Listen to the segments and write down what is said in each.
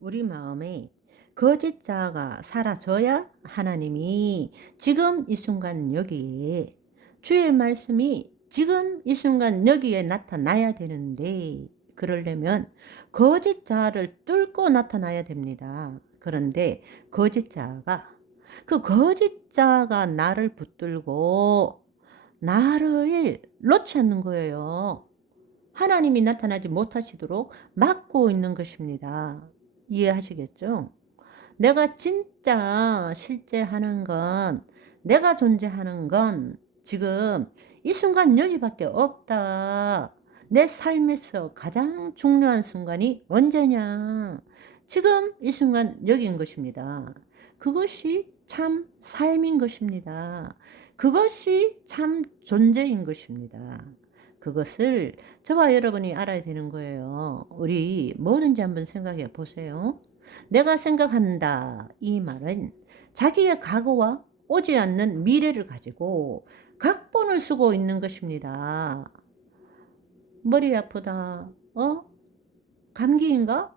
우리 마음에 거짓 자아가 사라져야 하나님이 지금 이 순간 여기에 주의 말씀이 지금 이 순간 여기에 나타나야 되는데, 그러려면 거짓 자아를 뚫고 나타나야 됩니다. 그런데 거짓 자아가 그 거짓 자아가 나를 붙들고 나를 놓지 않는 거예요. 하나님이 나타나지 못하시도록 막고 있는 것입니다. 이해하시겠죠? 내가 진짜 실제 하는 건, 내가 존재하는 건 지금 이 순간 여기밖에 없다. 내 삶에서 가장 중요한 순간이 언제냐? 지금 이 순간 여기인 것입니다. 그것이 참 삶인 것입니다. 그것이 참 존재인 것입니다. 그것을 저와 여러분이 알아야 되는 거예요. 우리 뭐든지 한번 생각해 보세요. 내가 생각한다. 이 말은 자기의 과거와 오지 않는 미래를 가지고 각본을 쓰고 있는 것입니다. 머리 아프다. 감기인가?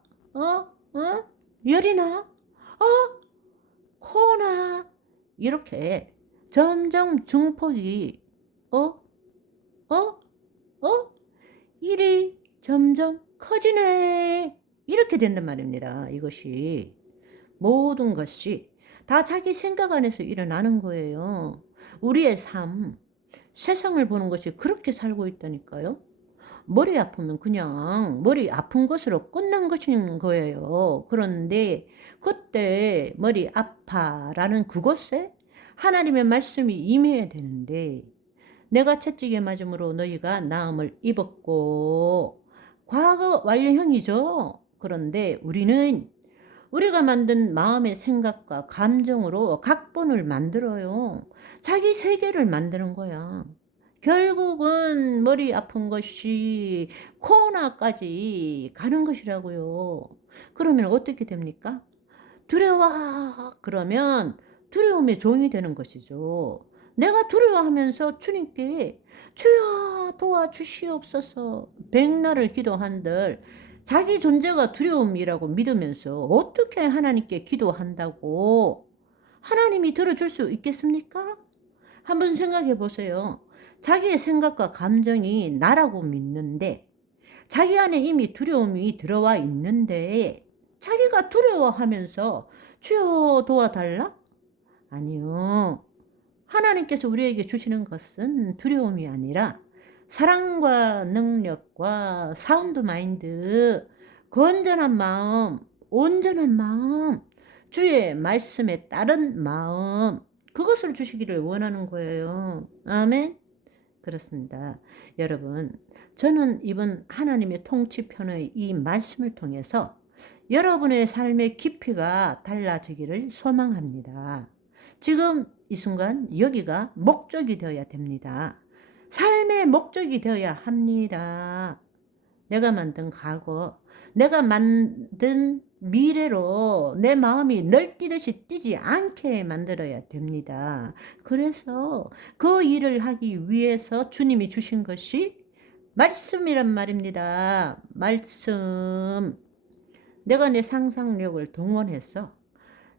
열이나? 코나? 이렇게 점점 중폭이 어? 어? 어? 일이 점점 커지네. 이렇게 된단 말입니다. 이것이 모든 것이 다 자기 생각 안에서 일어나는 거예요. 우리의 삶, 세상을 보는 것이 그렇게 살고 있다니까요. 머리 아프면 그냥 머리 아픈 것으로 끝난 것인 거예요. 그런데 그때 머리 아파라는 그곳에 하나님의 말씀이 임해야 되는데, 내가 채찍에 맞음으로 너희가 나음을 입었고, 과거 완료형이죠. 그런데 우리는 우리가 만든 마음의 생각과 감정으로 각본을 만들어요. 자기 세계를 만드는 거야. 결국은 머리 아픈 것이 코로나까지 가는 것이라고요. 그러면 어떻게 됩니까? 두려워. 그러면 두려움의 종이 되는 것이죠. 내가 두려워하면서 주님께 주여 도와주시옵소서 백날을 기도한들 자기 존재가 두려움이라고 믿으면서 어떻게 하나님께 기도한다고 하나님이 들어줄 수 있겠습니까? 한번 생각해 보세요. 자기의 생각과 감정이 나라고 믿는데, 자기 안에 이미 두려움이 들어와 있는데 자기가 두려워하면서 주여 도와달라? 아니요. 하나님께서 우리에게 주시는 것은 두려움이 아니라 사랑과 능력과 사운드 마인드, 건전한 마음, 온전한 마음, 주의 말씀에 따른 마음, 그것을 주시기를 원하는 거예요. 아멘. 그렇습니다. 여러분, 저는 이번 하나님의 통치편의 이 말씀을 통해서 여러분의 삶의 깊이가 달라지기를 소망합니다. 지금 이 순간 여기가 목적이 되어야 됩니다. 삶의 목적이 되어야 합니다. 내가 만든 과거, 내가 만든 미래로 내 마음이 널뛰듯이 뛰지 않게 만들어야 됩니다. 그래서 그 일을 하기 위해서 주님이 주신 것이 말씀이란 말입니다. 말씀. 내가 내 상상력을 동원해서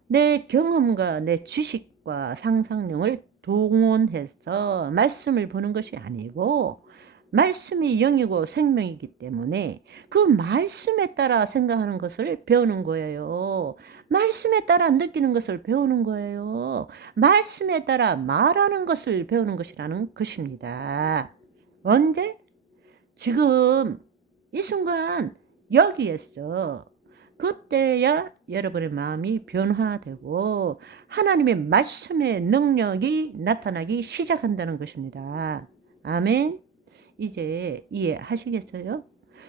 내 경험과 내 지식과 상상력을 동원해서 말씀을 보는 것이 아니고, 말씀이 영이고 생명이기 때문에 그 말씀에 따라 생각하는 것을 배우는 거예요. 말씀에 따라 느끼는 것을 배우는 거예요. 말씀에 따라 말하는 것을 배우는 것이라는 것입니다. 언제? 지금 이 순간 여기에서. 그때야 여러분의 마음이 변화되고 하나님의 말씀의 능력이 나타나기 시작한다는 것입니다. 아멘. 이제 이해하시겠어요?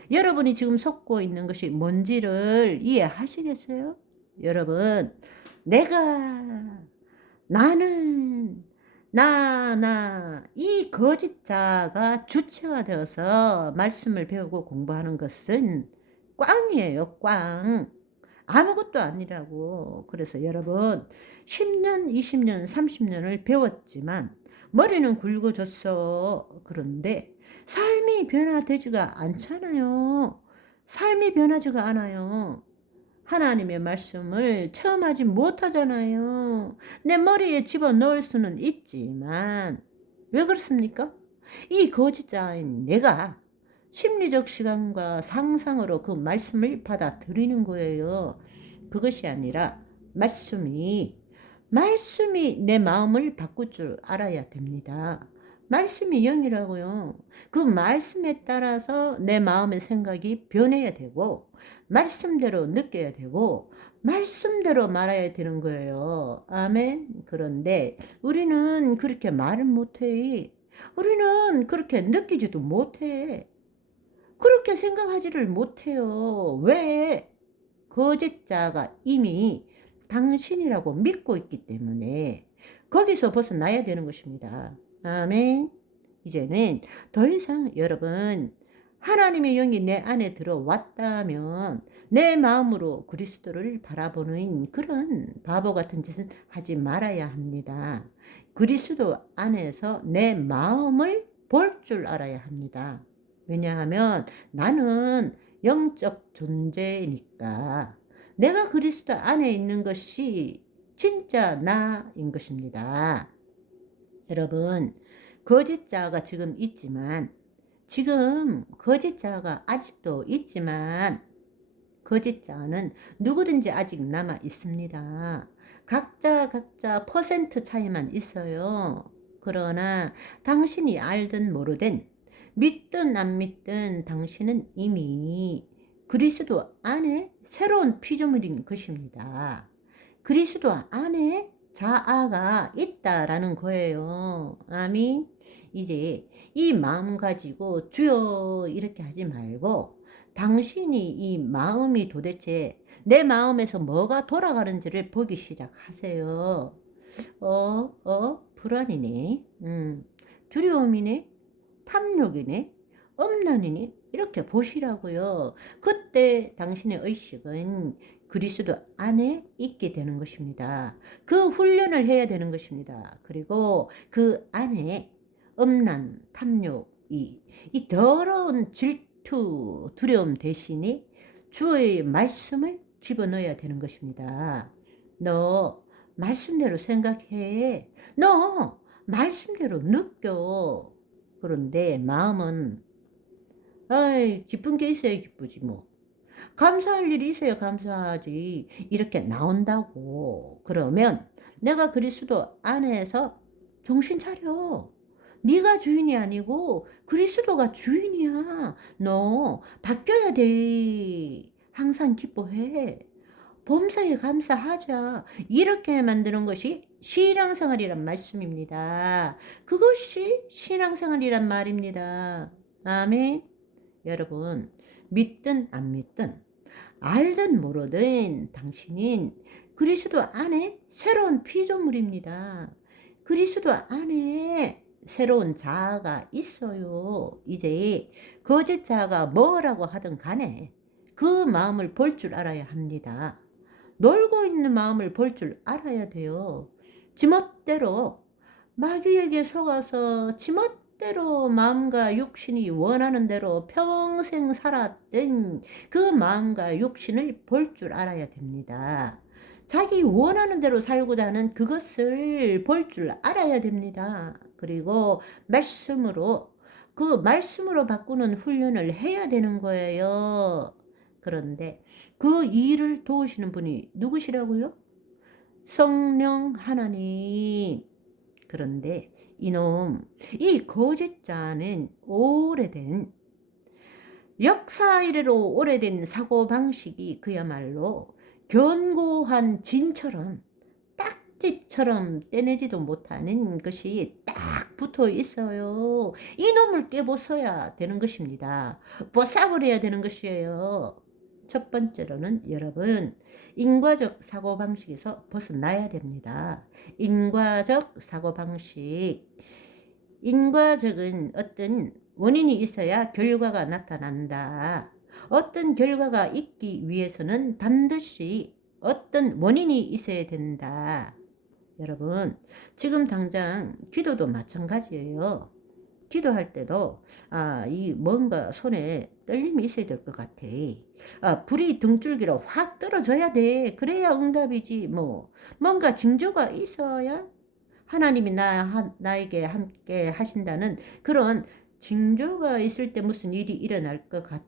여러분이 지금 속고 있는 것이 뭔지를 이해하시겠어요? 여러분, 내가, 나는, 이 거짓자가 주체가 되어서 말씀을 배우고 공부하는 것은 꽝이에요, 꽝. 아무것도 아니라고. 그래서 여러분, 10년, 20년, 30년을 배웠지만 머리는 굵어졌어. 그런데 삶이 변화되지가 않잖아요. 삶이 변하지가 않아요. 하나님의 말씀을 체험하지 못하잖아요. 내 머리에 집어넣을 수는 있지만 왜 그렇습니까? 이 거짓자인 내가 심리적 시간과 상상으로 그 말씀을 받아들이는 거예요. 그것이 아니라 말씀이 내 마음을 바꿀 줄 알아야 됩니다. 말씀이 영이라고요. 그 말씀에 따라서 내 마음의 생각이 변해야 되고 말씀대로 느껴야 되고 말씀대로 말해야 되는 거예요. 아멘. 그런데 우리는 그렇게 말을 못해. 우리는 그렇게 느끼지도 못해. 그렇게 생각하지를 못해요. 왜? 거짓자가 이미 당신이라고 믿고 있기 때문에 거기서 벗어나야 되는 것입니다. 아멘. 이제는 더 이상 여러분 하나님의 영이 내 안에 들어왔다면 내 마음으로 그리스도를 바라보는 그런 바보 같은 짓은 하지 말아야 합니다. 그리스도 안에서 내 마음을 볼 줄 알아야 합니다. 왜냐하면 나는 영적 존재니까 내가 그리스도 안에 있는 것이 진짜 나인 것입니다. 여러분, 거짓자가 지금 거짓자가 아직도 있지만 거짓자는 누구든지 아직 남아 있습니다. 각자 퍼센트 차이만 있어요. 그러나 당신이 알든 모르든 믿든 안 믿든 당신은 이미 그리스도 안에 새로운 피조물인 것입니다. 그리스도 안에 자아가 있다라는 거예요. 아멘. 이제 이 마음 가지고 주여 이렇게 하지 말고 당신이 이 마음이 도대체 내 마음에서 뭐가 돌아가는지를 보기 시작하세요. 불안이네. 두려움이네. 탐욕이네. 엄란이네. 이렇게 보시라고요. 그때 당신의 의식은 그리스도 안에 있게 되는 것입니다. 그 훈련을 해야 되는 것입니다. 그리고 그 안에 엄란, 탐욕, 이 더러운 질투, 두려움 대신에 주의 말씀을 집어넣어야 되는 것입니다. 너 말씀대로 생각해. 너 말씀대로 느껴. 그런데 마음은 기쁜 게 있어야 기쁘지 뭐. 감사할 일이 있어야 감사하지. 이렇게 나온다고. 그러면 내가 그리스도 안에서 정신 차려. 네가 주인이 아니고 그리스도가 주인이야. 너 바뀌어야 돼. 항상 기뻐해. 범사에 감사하자. 이렇게 만드는 것이 신앙생활이란 말씀입니다. 그것이 신앙생활이란 말입니다. 아멘. 여러분, 믿든 안 믿든 알든 모르든 당신은 그리스도 안에 새로운 피조물입니다. 그리스도 안에 새로운 자아가 있어요. 이제 거짓 자아가 뭐라고 하든 간에 그 마음을 볼 줄 알아야 합니다. 놀고 있는 마음을 볼 줄 알아야 돼요. 지멋대로 마귀에게 속아서 지멋대로 마음과 육신이 원하는 대로 평생 살았던 그 마음과 육신을 볼 줄 알아야 됩니다. 자기 원하는 대로 살고자 하는 그것을 볼 줄 알아야 됩니다. 그리고 그 말씀으로 바꾸는 훈련을 해야 되는 거예요. 그런데 그 일을 도우시는 분이 누구시라고요? 성령 하나님. 그런데 이 거짓자는 역사 이래로 오래된 사고방식이 그야말로 견고한 진처럼 딱지처럼 떼내지도 못하는 것이 딱 붙어 있어요. 이놈을 깨부숴야 되는 것입니다. 부숴버려야 되는 것이에요. 첫 번째로는 여러분, 인과적 사고방식에서 벗어나야 됩니다. 인과적 사고방식. 인과적은 어떤 원인이 있어야 결과가 나타난다. 어떤 결과가 있기 위해서는 반드시 어떤 원인이 있어야 된다. 여러분, 지금 당장 기도도 마찬가지예요. 기도할 때도 이 뭔가 손에 떨림이 있어야 될 것 같아. 불이 등줄기로 확 떨어져야 돼. 그래야 응답이지. 뭐 뭔가 징조가 있어야 하나님이 나에게 함께 하신다는 그런 징조가 있을 때 무슨 일이 일어날 것 같아.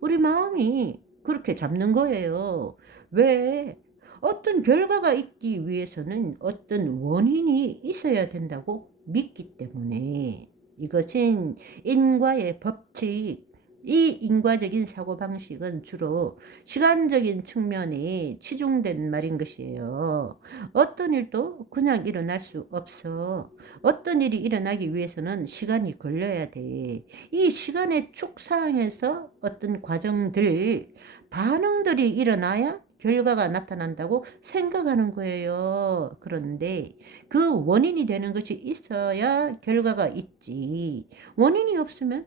우리 마음이 그렇게 잡는 거예요. 왜? 어떤 결과가 있기 위해서는 어떤 원인이 있어야 된다고 믿기 때문에 이것은 인과의 법칙, 이 인과적인 사고방식은 주로 시간적인 측면에 치중된 말인 것이에요. 어떤 일도 그냥 일어날 수 없어. 어떤 일이 일어나기 위해서는 시간이 걸려야 돼. 이 시간의 축상에서 어떤 과정들, 반응들이 일어나야 결과가 나타난다고 생각하는 거예요. 그런데 그 원인이 되는 것이 있어야 결과가 있지. 원인이 없으면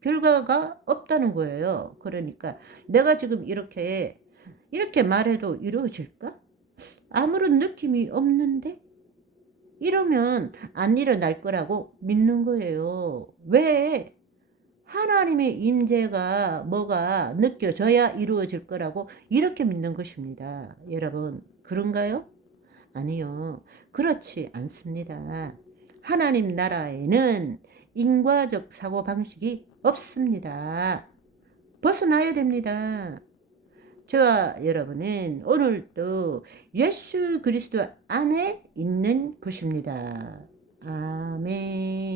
결과가 없다는 거예요. 그러니까 내가 지금 이렇게 말해도 이루어질까? 아무런 느낌이 없는데? 이러면 안 일어날 거라고 믿는 거예요. 왜? 하나님의 임재가 뭐가 느껴져야 이루어질 거라고 이렇게 믿는 것입니다. 여러분, 그런가요? 아니요. 그렇지 않습니다. 하나님 나라에는 인과적 사고방식이 없습니다. 벗어나야 됩니다. 저와 여러분은 오늘도 예수 그리스도 안에 있는 것입니다. 아멘.